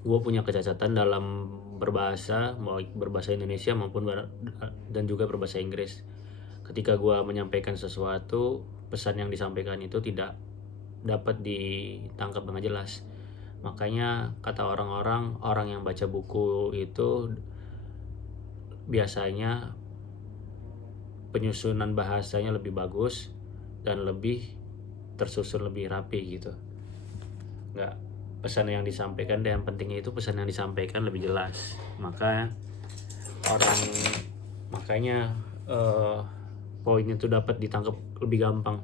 gue punya kecacatan dalam berbahasa, baik berbahasa Indonesia maupun dan juga berbahasa Inggris. Ketika gue menyampaikan sesuatu, pesan yang disampaikan itu tidak dapat ditangkap dengan jelas. Makanya kata orang-orang, orang yang baca buku itu biasanya penyusunan bahasanya lebih bagus dan lebih tersusun, lebih rapi gitu. Nggak, pesan yang disampaikan dan yang pentingnya itu pesan yang disampaikan lebih jelas. Orang makanya poin itu dapat ditangkap lebih gampang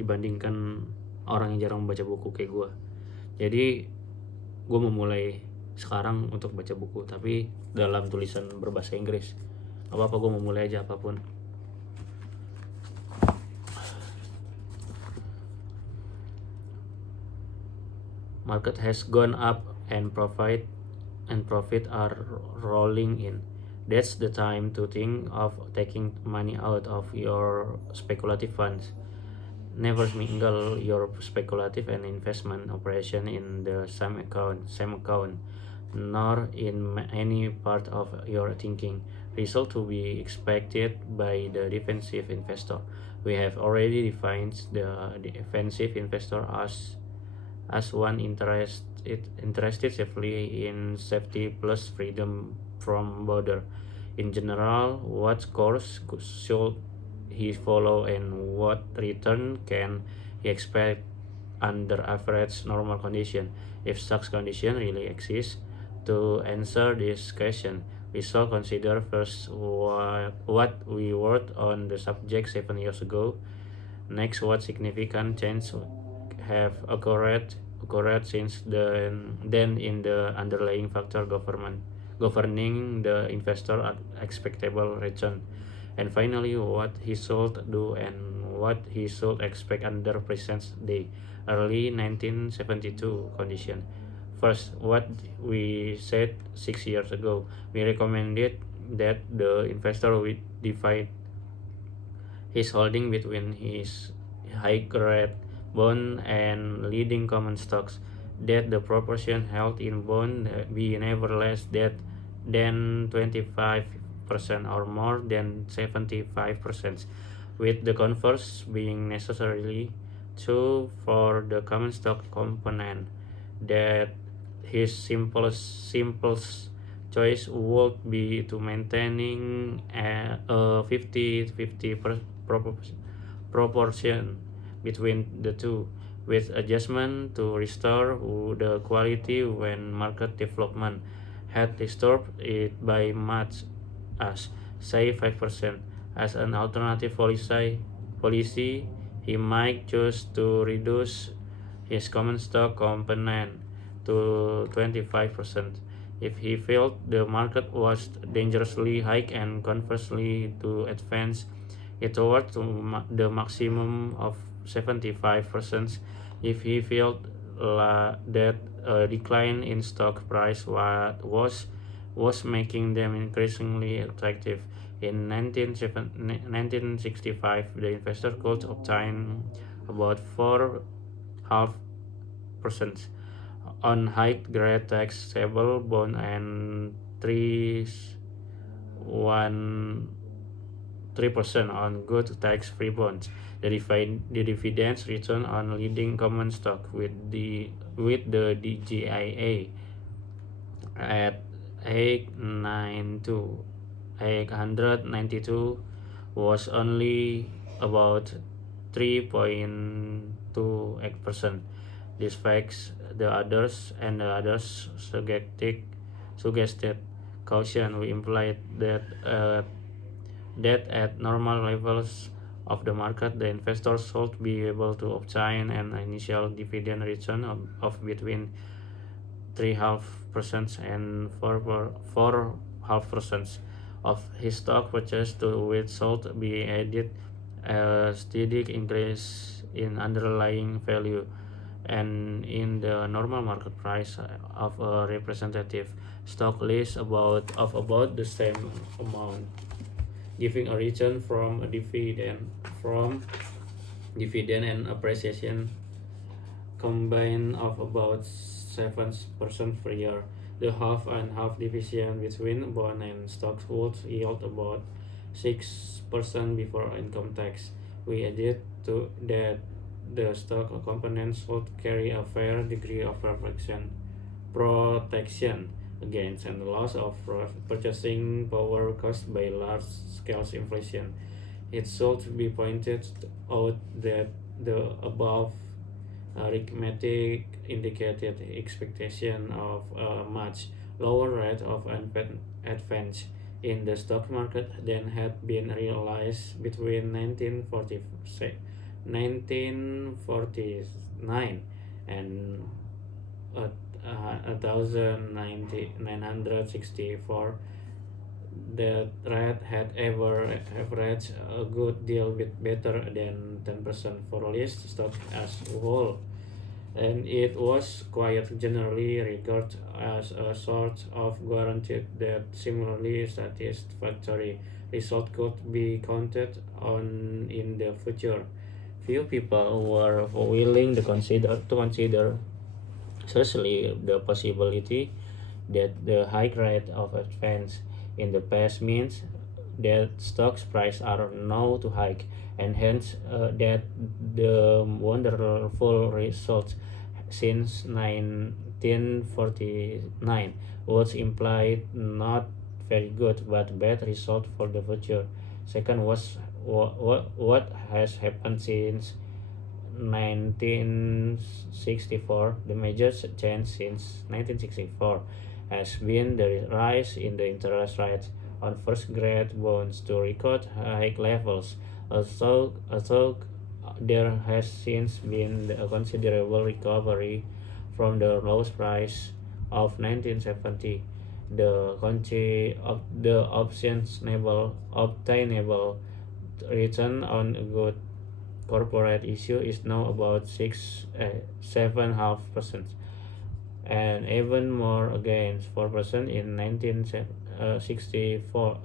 dibandingkan orang yang jarang membaca buku kayak gue. Jadi gue memulai sekarang untuk baca buku, tapi dalam tulisan berbahasa Inggris. Apa gue memulai aja apapun. Market has gone up and profit are rolling in. That's the time to think of taking money out of your speculative funds. Never mingle your speculative and investment operation in the same account, nor in any part of your thinking. Result to be expected by the defensive investor. We have already defined the defensive investor as one interested safely in safety plus freedom from border. In general, what course should he follow and what return can he expect under average normal condition? If such condition really exists, to answer this question, we shall consider first what we worked on the subject 7 years ago. Next, what significant change have occurred since then in the underlying factor governing the investor expectable return. And finally, what he should do and what he should expect under present day early 1972 condition. First, what we said 6 years ago, we recommended that the investor will divide his holding between his high-grade bond and leading common stocks, that the proportion held in bond be never less than 25% or more than 75%, with the converse being necessarily true for the common stock component, that his simplest choice would be to maintaining a 50-50 proportion between the two, with adjustment to restore the quality when market development had disturbed it by much as, say, 5%. As an alternative policy, he might choose to reduce his common stock component to 25% if he felt the market was dangerously high, and conversely to advance it toward the maximum of 75% if he felt that a decline in stock price was making them increasingly attractive. In 1965, the investor could obtain about 4.5% on high-grade taxable bond and 3% on good tax-free bonds. The dividends return on leading common stock with the DGIA at 892 was only about 3.28%. These facts, the others suggested caution. We implied that at normal levels of the market, the investor should be able to obtain an initial dividend return of between 3.5% and 4.5% of his stock purchase, to which should be added a steady increase in underlying value and in the normal market price of a representative stock list of about the same amount, giving a return from dividend and appreciation combined of about 7% per year. The half and half division between bond and stocks would yield about 6% before income tax. We added to that the stock components would carry a fair degree of protection against and loss of purchasing power caused by large-scale inflation. It should be pointed out that the above arithmetic indicated expectation of a much lower rate of advance in the stock market than had been realized between 1949 and 1964. That rate had ever averaged a good deal bit better than 10% for list stock as a whole, and it was quite generally regarded as a sort of guarantee that similarly satisfactory result could be counted on in the future. Few people were willing to consider seriously the possibility that the high rate of advance in the past means that stocks prices are now too high, and hence that the wonderful results since 1949 would imply not very good but bad result for the future. Second was what has happened since 1964. The major change since 1964 has been the rise in the interest rates on first-grade bonds to record high levels. Although there has since been a considerable recovery from the lowest price of 1970, the obtainable return on a good corporate issue is now about 7.5%, and even more against 4% in 1964.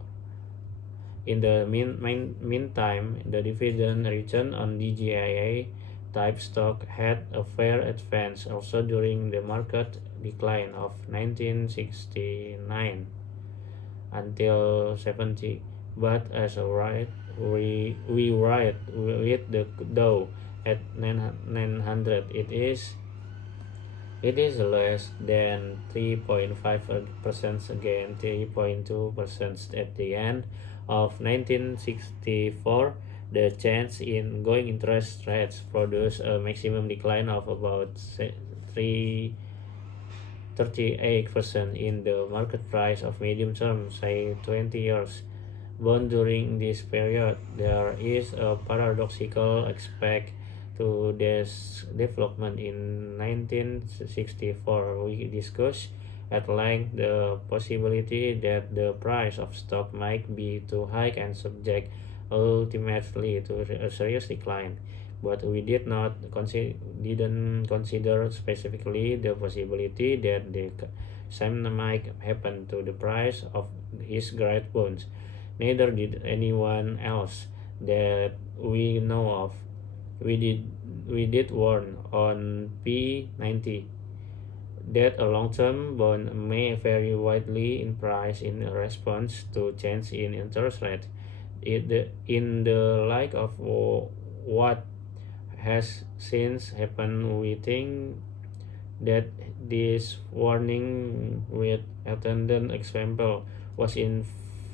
In the meantime, the dividend return on DGIA type stock had a fair advance also during the market decline of 1969 until 70. But as a right, we write with the Dow at 900, it is less than 3.5% again 3.2% at the end of 1964. The change in going interest rates produced a maximum decline of about 38% in the market price of medium term, say 20 years bond during this period. There is a paradoxical aspect to this development. In 1964, we discussed at length the possibility that the price of stock might be too high and subject ultimately to a serious decline, but we didn't consider specifically the possibility that the same might happen to the price of his great bonds. Neither did anyone else that we know of. We did warn on P90 that a long-term bond may vary widely in price in response to change in interest rate. In the light of what has since happened, we think that this warning with attendant example was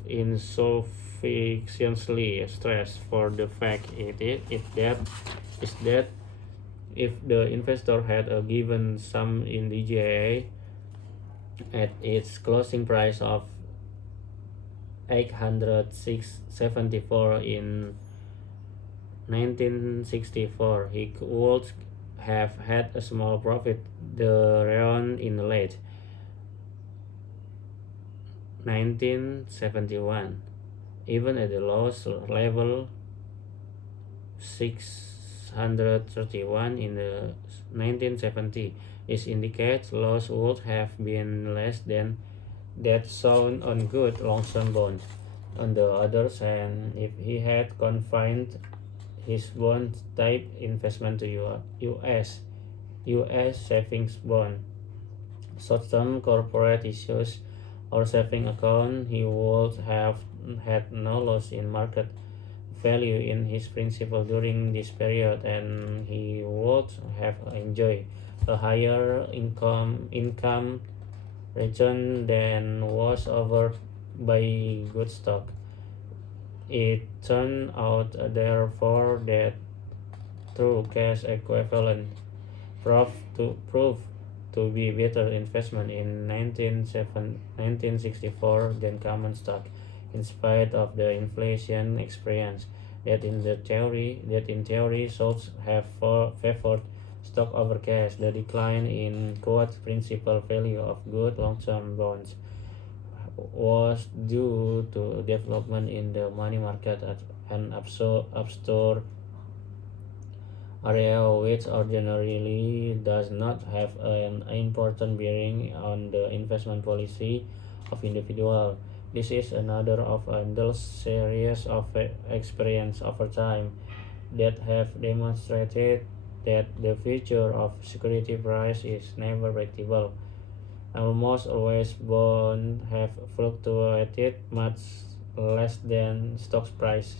insufficiently stressed for the fact is that if the investor had a given sum in DGA at its closing price of 874 in 1964, he would have had a small profit the round in late 1971. Even at the lowest level 631 in the 1970, this indicates loss would have been less than that shown on good long-term bonds. On the other hand, if he had confined his bond type investment to US savings bond, short-term corporate issues or saving account, he would have had no loss in market value in his principal during this period, and he would have enjoyed a higher income return than was offered by good stock. It turned out, therefore, that true cash equivalent proved to be better investment in 1964 than common stock, in spite of the inflation experience. That in theory should have favored stock over cash. The decline in quote principal value of good long-term bonds was due to development in the money market at an upstore area, which ordinarily does not have an important bearing on the investment policy of individual. This is another of a endless series of experience over time that have demonstrated that the future of security price is never predictable. Almost always bonds have fluctuated much less than stock price,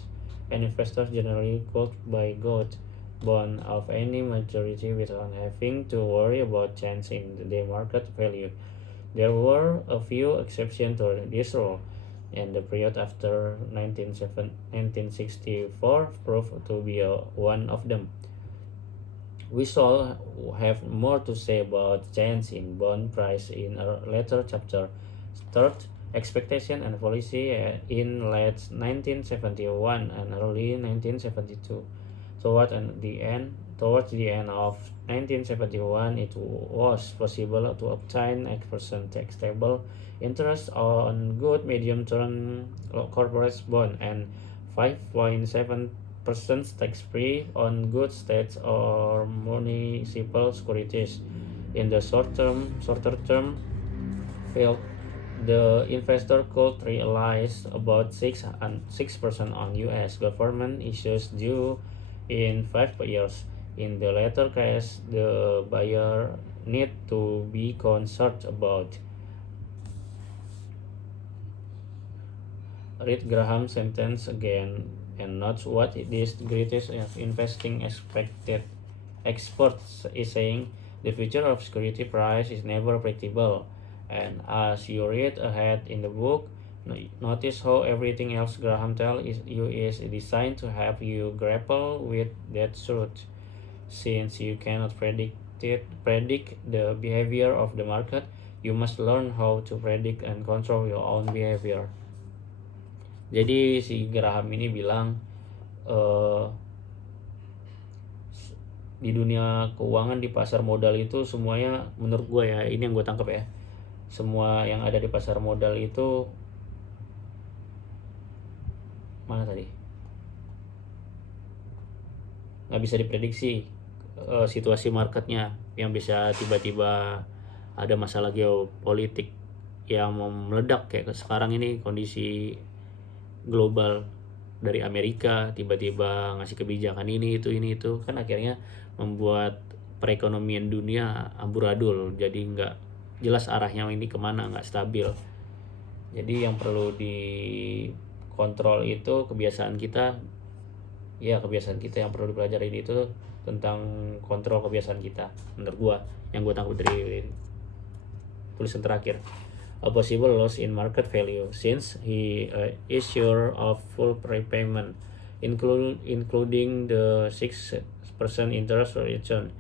and investors generally could buy gold bond of any maturity without having to worry about change in the market value. There were a few exceptions to this rule, and the period after 1964 proved to be one of them. We shall have more to say about change in bond price in a later chapter. Third, expectation and policy in late 1971 and early 1972. Towards the end of 1971, it was possible to obtain 8% tax-stable interest on good medium-term corporate bond and 5.7% tax-free on good state or municipal securities. In the shorter term field, the investor could realize about 6% on U.S. government issues due in 5 years. In the latter case, the buyer need to be concerned about. Read Graham's sentence again and note what this greatest of investing expert is saying. The future of security price is never predictable, and as you read ahead in the book, notice how everything else Graham tells you is designed to help you grapple with that truth. Since you cannot predict the behavior of the market, you must learn how to predict and control your own behavior. Jadi si Graham ini bilang di dunia keuangan, di pasar modal itu semuanya, menurut gue ya, ini yang gue tangkap ya, semua yang ada di pasar modal itu mana tadi, nggak bisa diprediksi situasi marketnya, yang bisa tiba-tiba ada masalah geopolitik yang meledak kayak sekarang ini, kondisi global dari Amerika tiba-tiba ngasih kebijakan ini itu kan akhirnya membuat perekonomian dunia amburadul, jadi nggak jelas arahnya ini kemana, nggak stabil. Jadi yang perlu dikontrol itu kebiasaan kita yang perlu dipelajari itu tentang kontrol kebiasaan kita, menurut gua yang gua tangkap dari tulisan terakhir. A possible loss in market value since he is sure of full prepayment, including the 6% interest return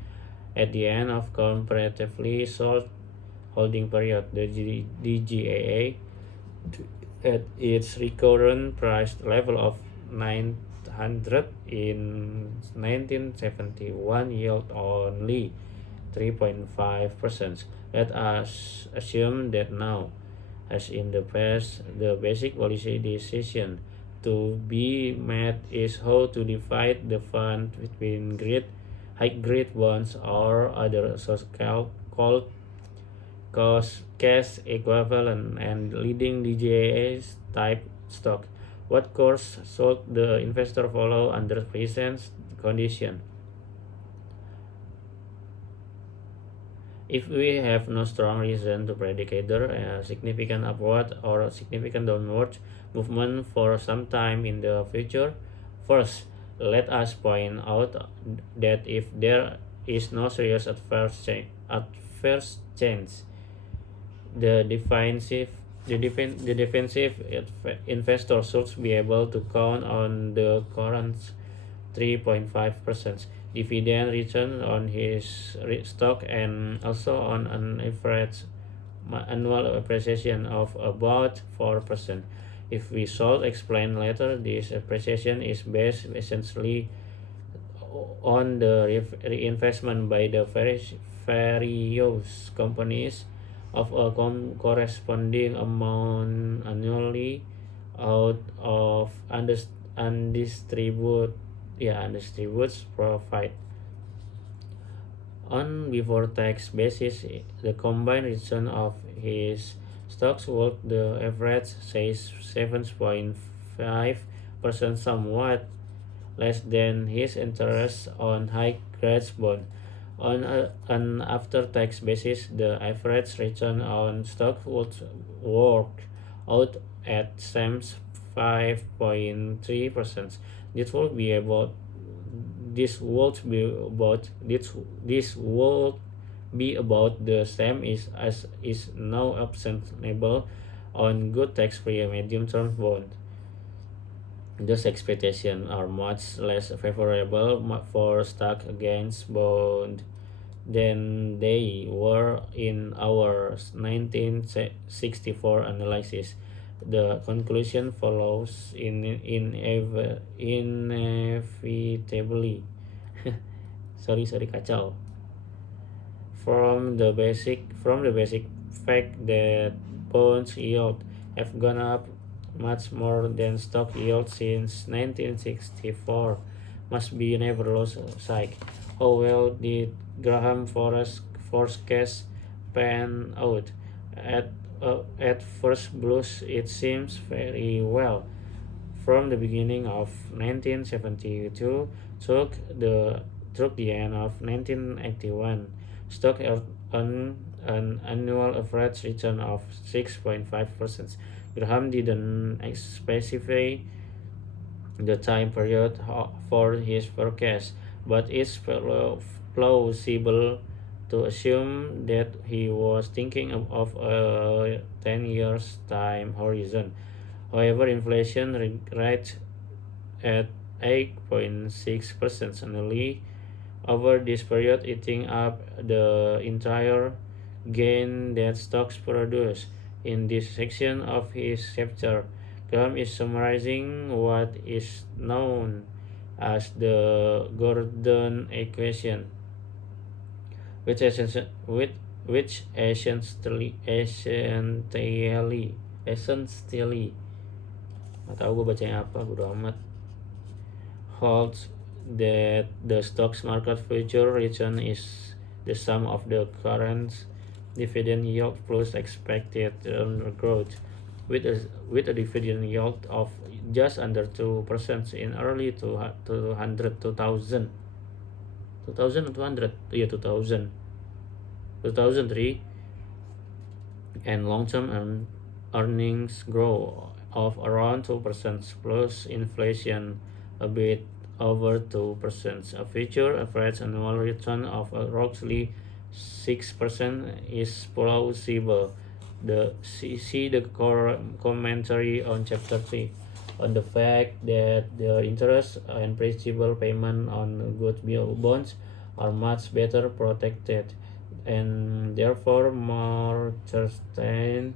at the end of comparatively short holding period. The DGAA at its recurrent price level of 900 in 1971 yield only 3.5%. Let us assume that now, as in the past, the basic policy decision to be made is how to divide the fund between high-grade bonds or other so-called cash equivalent and leading DGA's type stock. What course should the investor follow under present condition? If we have no strong reason to predict either a significant upward or a significant downward movement for some time in the future, first, let us point out that if there is no serious adverse change, the defensive investor should be able to count on the current 3.5% dividend return on his stock and also on an average annual appreciation of about 4%. If we shall explain later, this appreciation is based essentially on the reinvestment by the various companies of a corresponding amount annually out of undistributed profit. On before tax basis, the combined return of his stocks was the average says 7.5%, somewhat less than his interest on high grade bond. On an after-tax basis, the average return on stock would work out at Sam's 5.3%. This would be about this would be about the same as is now obtainable on good tax-free medium-term bond. Those expectations are much less favorable for stock against bond than they were in our 1964 analysis. The conclusion follows inevitably. sorry kacau. From the basic fact that bonds yield have gone up much more than stock yield since 1964 must be never lost sight. How well did Graham forecast pan out? At first blush, it seems very well. From the beginning of 1972 through the end of 1981, stock earned an annual average return of 6.5%. Graham didn't specify the time period for his forecast, but it's plausible to assume that he was thinking of a 10 years time horizon. However, inflation rate at 8.6% annually over this period, eating up the entire gain that stocks produce. In this section of his chapter, Graham is summarizing what is known as the Gordon equation, which essentially nggak tahu gue bacanya apa, bodo amat, holds that the stock market future return is the sum of the current dividend yield plus expected growth, with a dividend yield of just under 2% in early 2000 2003, and long-term earnings growth of around 2% plus inflation a bit over 2%. A future average annual return of roughly 6% is plausible. See the commentary on chapter 3 on the fact that the interest and principal payment on good bonds are much better protected and therefore more certain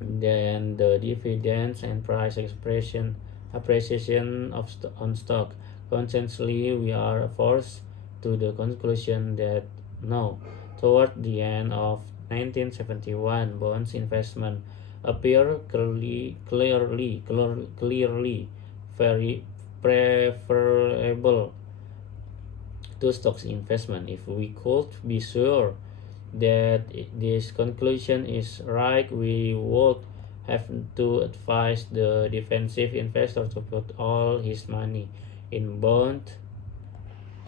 than the dividends and price appreciation on stock. Consequently, we are forced to the conclusion that now, toward the end of 1971, bonds investment appear clearly very preferable to stocks investment. If we could be sure that this conclusion is right, we would have to advise the defensive investor to put all his money in bond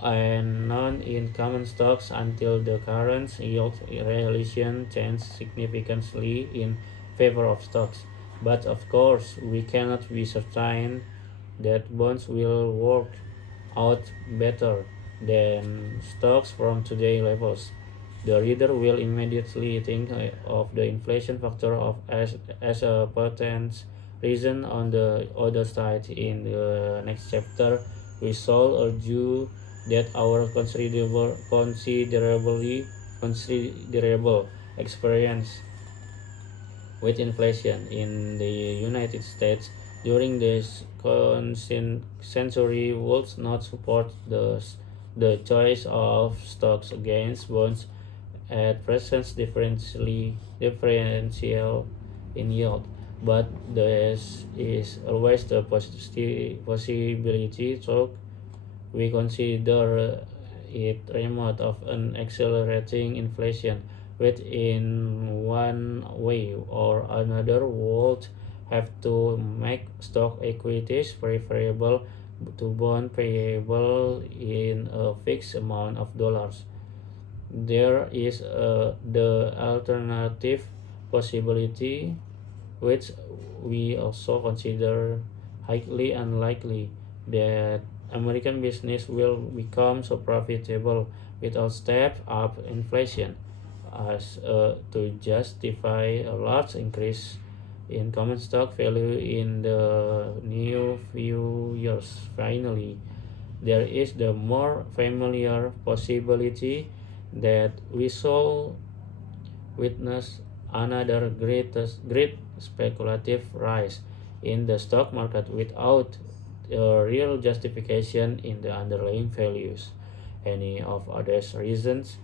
and none in common stocks until the current yield relation changed significantly in favor of stocks. But of course, we cannot be certain that bonds will work out better than stocks from today's levels. The reader will immediately think of the inflation factor as a potent reason on the other side. In the next chapter, we shall argue that our considerable experience with inflation in the United States during this century would not support the choice of stocks against bonds at present differential in yield, but there is always the possibility, so we consider it remote of an accelerating inflation, which in one way or another would have to make stock equities preferable to bond payable in a fixed amount of dollars. There is the alternative possibility, which we also consider highly unlikely, that American business will become so profitable without step up inflation as to justify a large increase in common stock value in the new few years. Finally, there is the more familiar possibility that we shall witness another great speculative rise in the stock market without a real justification in the underlying values. Any of others reasons,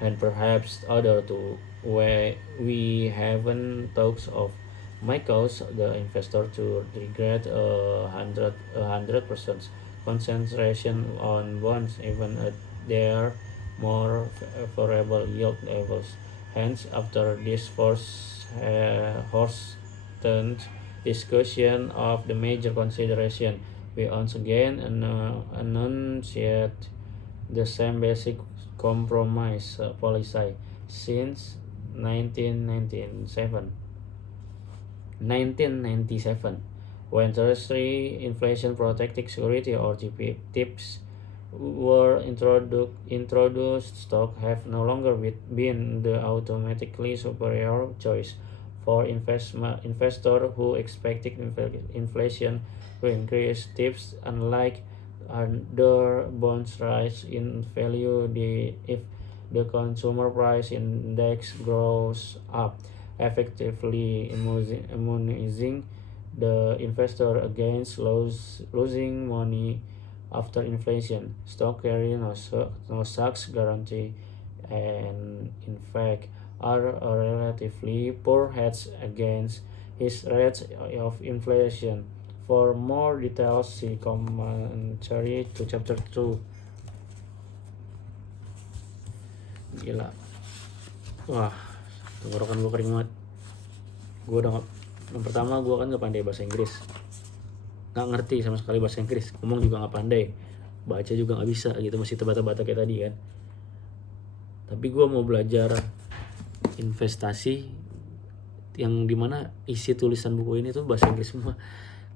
and perhaps other two, where we haven't talked of, might cause the investor to regret a 100% concentration on bonds even at their more favorable yield levels. Hence, after this horse-turned discussion of the major consideration, we once again enunciate the same basic compromise policy since 1997, when Treasury inflation protected security or TIPS were introduced. Stock have no longer been the automatically superior choice for investor who expected inflation to increase. TIPS, unlike other bonds, rise in value if the consumer price index grows up, effectively immunizing the investor against losing money after inflation. Stock carry no such guarantee, and in fact are a relatively poor hedge against his rates of inflation. For more details, see commentary to chapter 2. Gila. Wah, tenggorokan gue kering banget. Gue udah yang pertama, gue kan gak pandai bahasa Inggris, gak ngerti sama sekali bahasa Inggris, ngomong juga gak pandai, baca juga gak bisa gitu, masih tebata-bata kayak tadi kan. Tapi gue mau belajar investasi yang dimana isi tulisan buku ini tuh bahasa Inggris semua.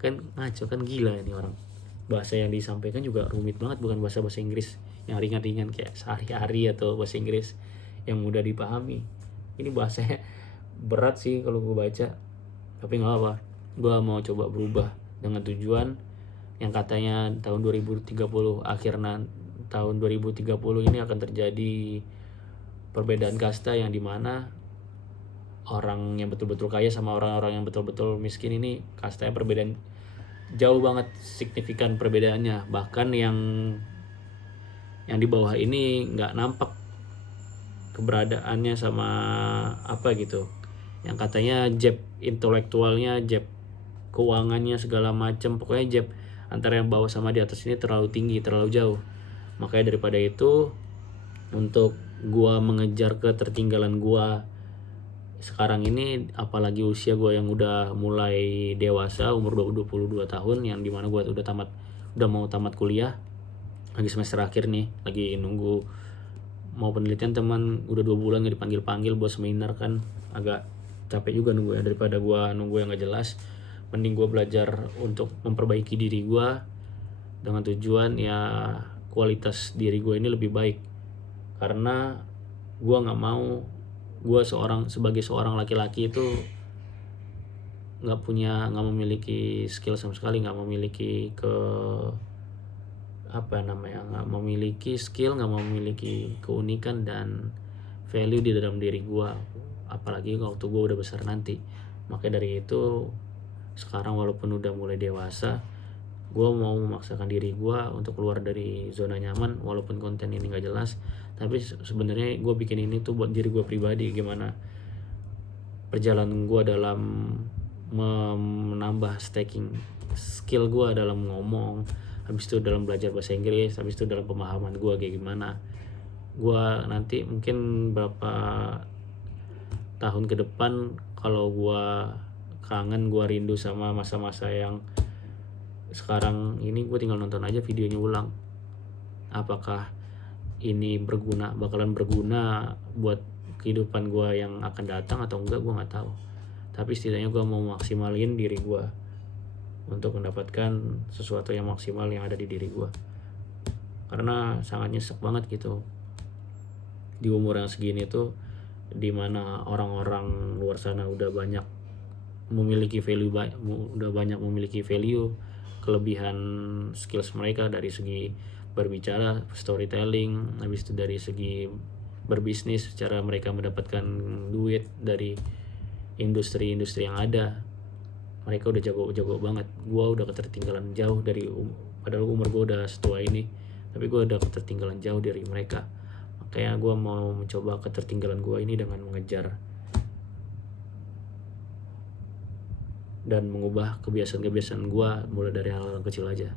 Kan ngaco, kan gila ini orang. Bahasa yang disampaikan juga rumit banget, bukan bahasa Inggris yang ringan-ringan kayak sehari-hari atau bahasa Inggris yang mudah dipahami. Ini bahasanya berat sih kalau gue baca, tapi nggak apa, gue mau coba berubah dengan tujuan yang katanya tahun 2030, akhirnya tahun 2030 ini akan terjadi perbedaan kasta yang dimana orang yang betul-betul kaya sama orang-orang yang betul-betul miskin ini kastanya perbedaan jauh banget, signifikan perbedaannya. Bahkan yang di bawah ini nggak nampak keberadaannya sama apa gitu, yang katanya jab intelektualnya, jab keuangannya, segala macam, pokoknya jab antara yang bawah sama di atas ini terlalu tinggi, terlalu jauh. Makanya daripada itu, untuk gua mengejar ketertinggalan gua sekarang ini, apalagi usia gua yang udah mulai dewasa, umur 22 tahun, yang dimana gua udah mau tamat kuliah, lagi semester akhir nih, lagi nunggu mau penelitian. Teman udah 2 bulan gak dipanggil buat seminar kan, agak capek juga nunggu ya. Daripada gua nunggu yang gak jelas, mending gua belajar untuk memperbaiki diri gua dengan tujuan ya kualitas diri gua ini lebih baik. Karena gua nggak mau gua sebagai seorang laki-laki itu nggak memiliki skill sama sekali, nggak memiliki nggak memiliki skill, nggak memiliki keunikan dan value di dalam diri gue, apalagi waktu gue udah besar nanti. Makanya dari itu sekarang walaupun udah mulai dewasa, gue mau memaksakan diri gue untuk keluar dari zona nyaman. Walaupun konten ini nggak jelas, tapi sebenarnya gue bikin ini tuh buat diri gue pribadi, gimana perjalanan gue dalam menambah stacking skill gue dalam ngomong, habis itu dalam belajar bahasa Inggris, habis itu dalam pemahaman gue kayak gimana. Gue nanti mungkin berapa tahun ke depan kalau gue kangen, gue rindu sama masa-masa yang sekarang ini, gue tinggal nonton aja videonya ulang. Apakah ini bakalan berguna buat kehidupan gue yang akan datang atau enggak, gue nggak tahu. Tapi setidaknya gue mau maksimalin diri gue untuk mendapatkan sesuatu yang maksimal yang ada di diri gue. Karena sangat nyesek banget gitu di umur yang segini tuh, dimana orang-orang luar sana udah banyak memiliki value, kelebihan skills mereka dari segi berbicara, storytelling, habis itu dari segi berbisnis, cara mereka mendapatkan duit dari industri-industri yang ada. Mereka udah jago-jago banget. Gue udah ketertinggalan jauh padahal umur gue udah setua ini, tapi gue udah ketertinggalan jauh dari mereka. Makanya gue mau mencoba ketertinggalan gue ini dengan mengejar dan mengubah kebiasaan-kebiasaan gue mulai dari hal-hal kecil aja.